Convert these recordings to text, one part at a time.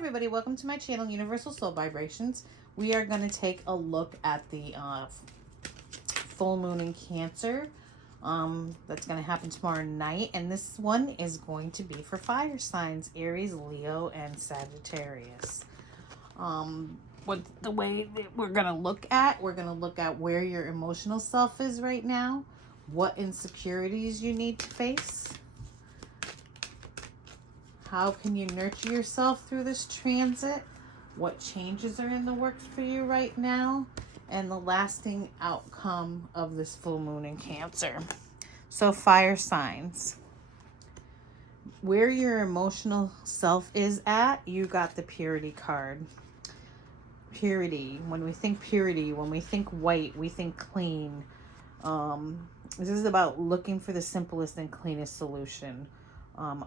everybody, welcome to my channel, Universal Soul Vibrations. We are going to take a look at the full moon in Cancer. That's going to happen tomorrow night, and this one is going to be for fire signs, Aries, Leo, and Sagittarius. What the way that we're going to look at where your emotional self is right now, what insecurities you need to face. How can you nurture yourself through this transit? What changes are in the works for you right now? And the lasting outcome of this full moon in Cancer. So fire signs. Where your emotional self is at, you got the purity card. Purity. When we think purity, when we think white, we think clean. This is about looking for the simplest and cleanest solution.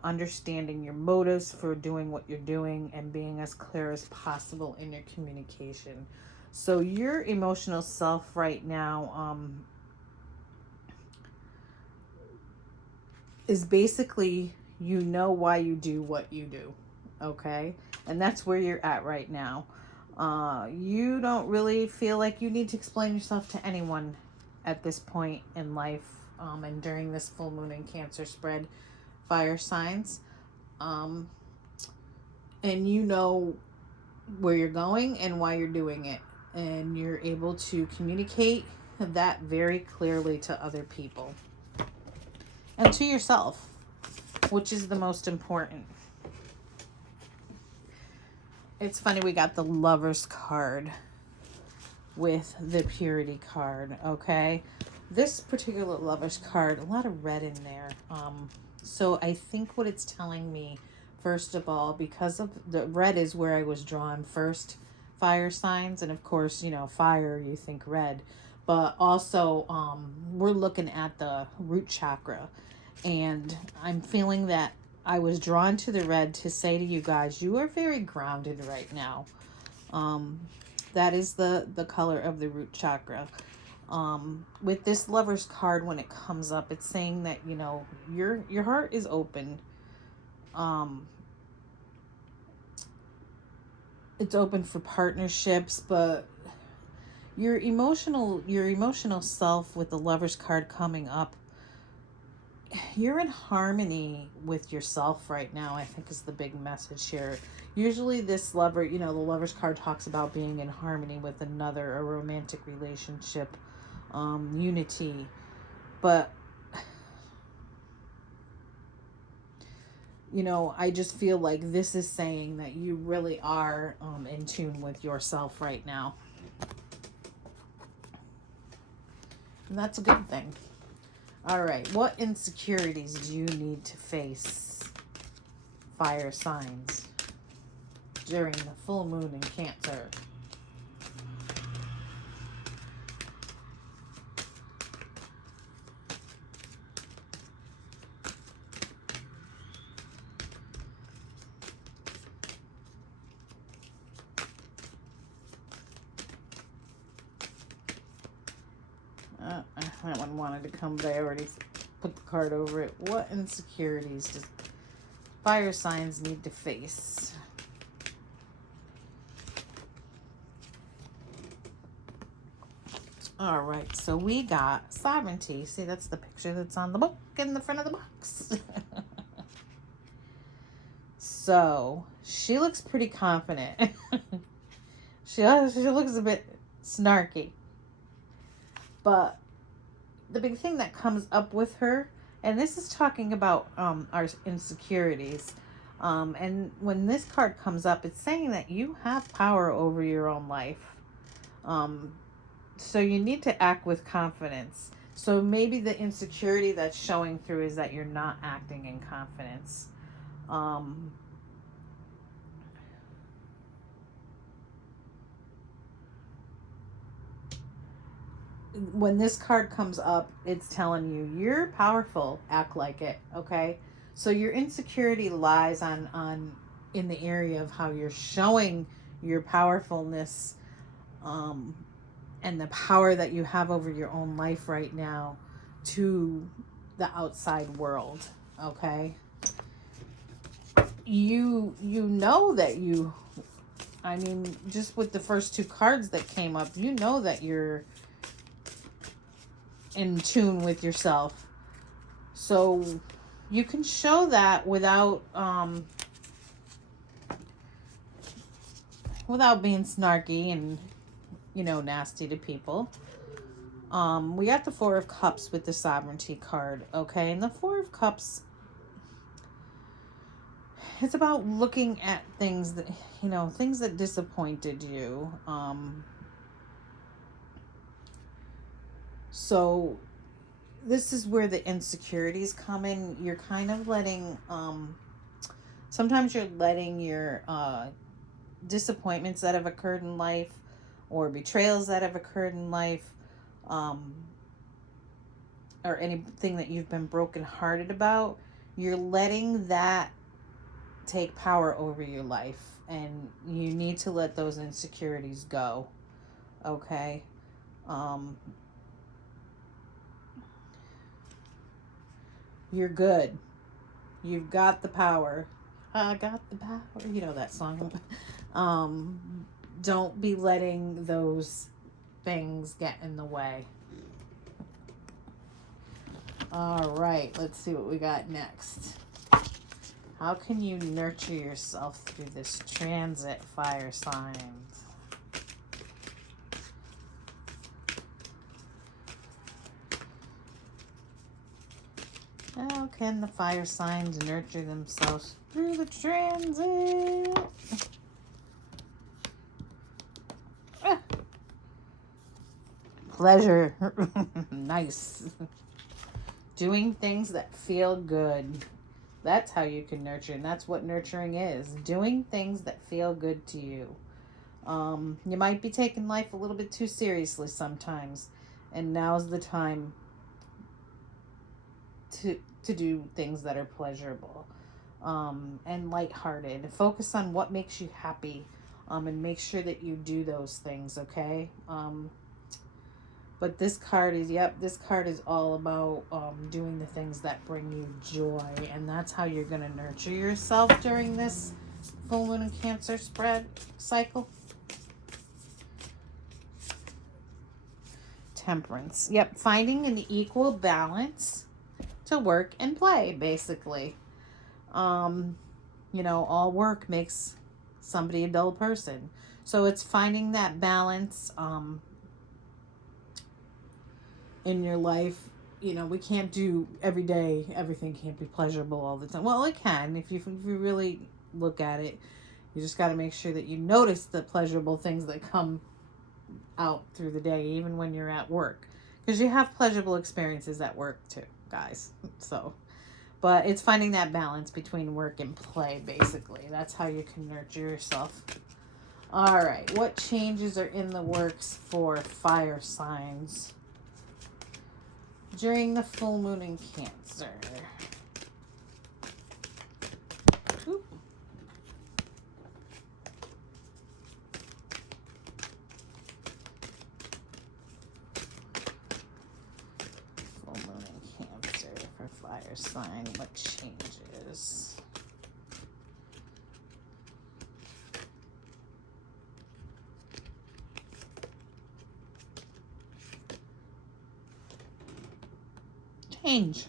Understanding your motives for doing what you're doing and being as clear as possible in your communication. So your emotional self right now is basically, you know why you do what you do, okay? And that's where you're at right now. You don't really feel like you need to explain yourself to anyone at this point in life, and during this full moon in Cancer spread, fire signs, and you know where you're going and why you're doing it, and you're able to communicate that very clearly to other people and to yourself, which is the most important. It's funny, we got the Lover's card with the Purity card, okay? This particular Lover's card, a lot of red in there. So I think what it's telling me, first of all, because of the red is where I was drawn first, fire signs. And of course, you know, fire, you think red. But also, we're looking at the root chakra. And I'm feeling that I was drawn to the red to say to you guys, you are very grounded right now. That is the color of the root chakra. With this Lover's card, when it comes up, it's saying that, you know, your heart is open. It's open for partnerships, but your emotional self with the Lover's card coming up, you're in harmony with yourself right now, I think is the big message here. Usually this lover, you know, the Lover's card talks about being in harmony with another, a romantic relationship, unity. But, you know, I just feel like this is saying that you really are in tune with yourself right now. And that's a good thing. All right, what insecurities do you need to face, fire signs, during the full moon in Cancer? That one wanted to come, but I already put the card over it. What insecurities does fire signs need to face? All right, so we got sovereignty. See, that's the picture that's on the book in the front of the box. So she looks pretty confident. she looks a bit snarky. But the big thing that comes up with her, and this is talking about our insecurities, and when this card comes up, it's saying that you have power over your own life. So you need to act with confidence. So maybe the insecurity that's showing through is that you're not acting in confidence. When this card comes up, it's telling you you're powerful, act like it, okay? So your insecurity lies on in the area of how you're showing your powerfulness, and the power that you have over your own life right now to the outside world, okay? you know that you, I mean, just with the first two cards that came up, you know that you're in tune with yourself. So you can show that without being snarky and, you know, nasty to people. We got the Four of Cups with the Sovereignty card, okay? And the Four of Cups, it's about looking at things that, you know, things that disappointed you. So this is where the insecurities come in. You're kind of letting, sometimes you're letting your disappointments that have occurred in life or betrayals that have occurred in life, or anything that you've been brokenhearted about, you're letting that take power over your life, and you need to let those insecurities go, okay? You're good. You've got the power. I got the power. You know that song. Don't be letting those things get in the way. All right, let's see what we got next. How can you nurture yourself through this transit, fire signs? How can the fire signs nurture themselves through the transit? Pleasure. Nice. Doing things that feel good. That's how you can nurture, and that's what nurturing is. Doing things that feel good to you. You might be taking life a little bit too seriously sometimes, and now's the time to do things that are pleasurable, and lighthearted. Focus on what makes you happy, and make sure that you do those things, okay? But this card is all about doing the things that bring you joy, and that's how you're going to nurture yourself during this full moon and Cancer spread cycle. Temperance. Yep, finding an equal balance to work and play, basically. You know, all work makes somebody a dull person. So it's finding that balance in your life. You know, we can't do every day, everything can't be pleasurable all the time. Well, it can if you really look at it. You just got to make sure that you notice the pleasurable things that come out through the day, even when you're at work, because you have pleasurable experiences at work too, guys. So, but it's finding that balance between work and play, basically. That's how you can nurture yourself. All right, what changes are in the works for fire signs during the full moon in Cancer? Ooh. Full moon in Cancer for fire sign. What changes? Change.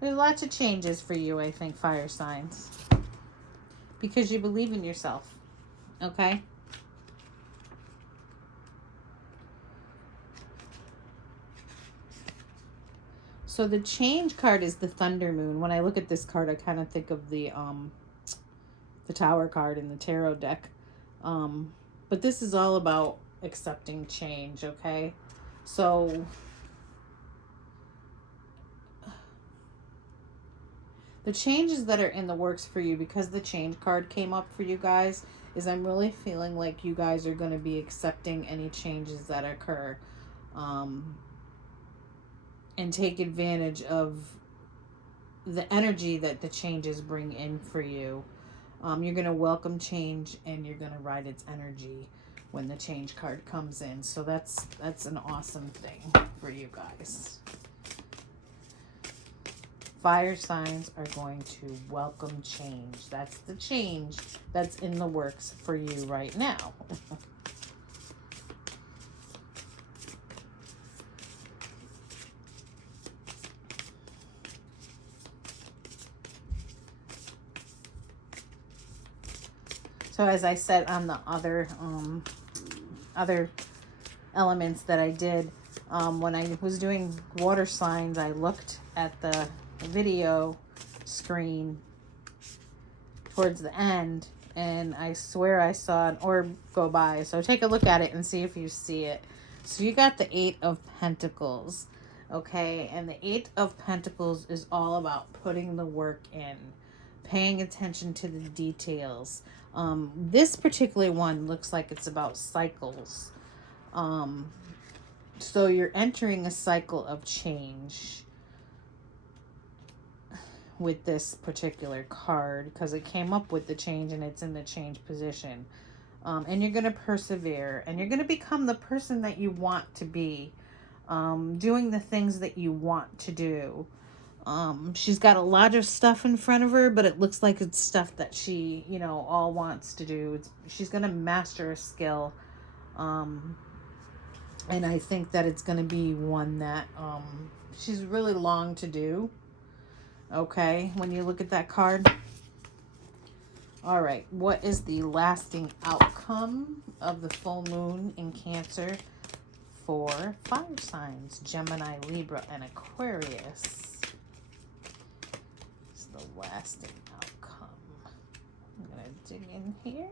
There's lots of changes for you, I think, fire signs. Because you believe in yourself. Okay? So the change card is the Thunder Moon. When I look at this card, I kind of think of the Tower card in the tarot deck. But this is all about accepting change, okay? So the changes that are in the works for you, because the change card came up for you guys, is I'm really feeling like you guys are going to be accepting any changes that occur, and take advantage of the energy that the changes bring in for you. You're going to welcome change, and you're going to ride its energy when the change card comes in. So that's an awesome thing for you guys. Fire signs are going to welcome change. That's the change that's in the works for you right now. So as I said on the other elements that I did, when I was doing water signs, I looked at the video screen towards the end, and I swear I saw an orb go by. So take a look at it and see if you see it. So you got the Eight of Pentacles, okay? And the Eight of Pentacles is all about putting the work in, paying attention to the details. This particular one looks like it's about cycles. So you're entering a cycle of change with this particular card, because it came up with the change and it's in the change position. And you're going to persevere, and you're going to become the person that you want to be, doing the things that you want to do. She's got a lot of stuff in front of her, but it looks like it's stuff that she, all wants to do. She's going to master a skill. And I think that it's going to be one that she's really long to do. Okay, when you look at that card. All right, what is the lasting outcome of the full moon in Cancer for fire signs? Gemini, Libra, and Aquarius. It's the lasting outcome. I'm going to dig in here.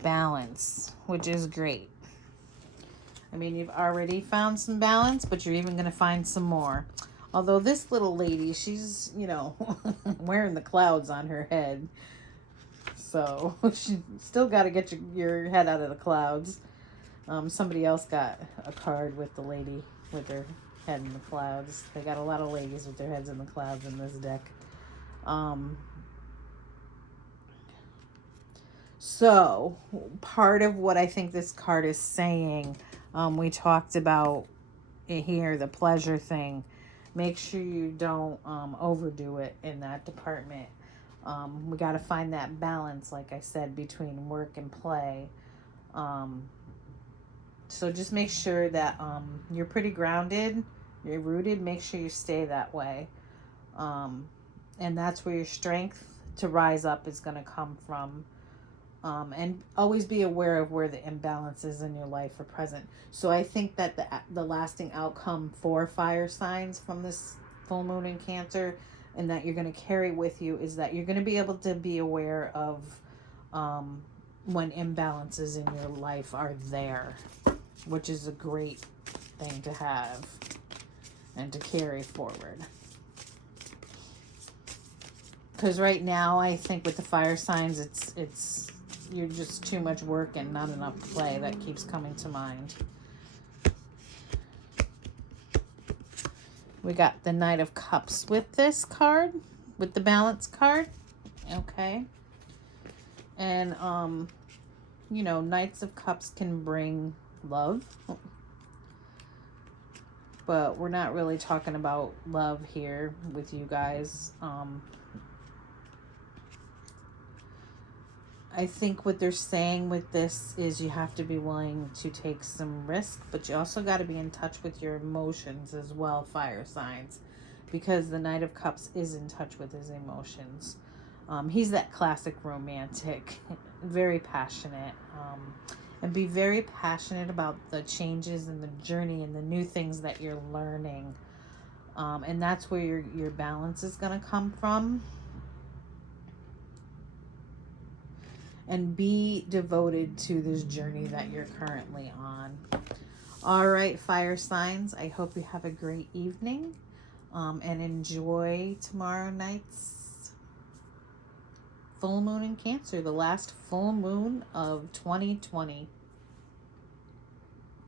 Balance, which is great. I mean, you've already found some balance, but you're even going to find some more. Although this little lady, she's, wearing the clouds on her head. So she still got to get your head out of the clouds. Somebody else got a card with the lady with her head in the clouds. They got a lot of ladies with their heads in the clouds in this deck. So part of what I think this card is saying, we talked about it here, the pleasure thing. Make sure you don't overdo it in that department. We got to find that balance, like I said, between work and play. So just make sure that you're pretty grounded, you're rooted. Make sure you stay that way. And that's where your strength to rise up is going to come from. And always be aware of where the imbalances in your life are present. So I think that the lasting outcome for fire signs from this full moon in Cancer, and that you're going to carry with you, is that you're going to be able to be aware of when imbalances in your life are there, which is a great thing to have and to carry forward. Because right now, I think with the fire signs, it's you're just too much work and not enough play. That keeps coming to mind. We got the Knight of Cups with this card, with the Balance card. Okay. And, Knights of Cups can bring love. But we're not really talking about love here with you guys. I think what they're saying with this is you have to be willing to take some risk, but you also got to be in touch with your emotions as well, fire signs, because the Knight of Cups is in touch with his emotions. He's that classic romantic, very passionate, and be very passionate about the changes and the journey and the new things that you're learning. And that's where your balance is going to come from. And be devoted to this journey that you're currently on. All right, fire signs. I hope you have a great evening and enjoy tomorrow night's full moon in Cancer, the last full moon of 2020.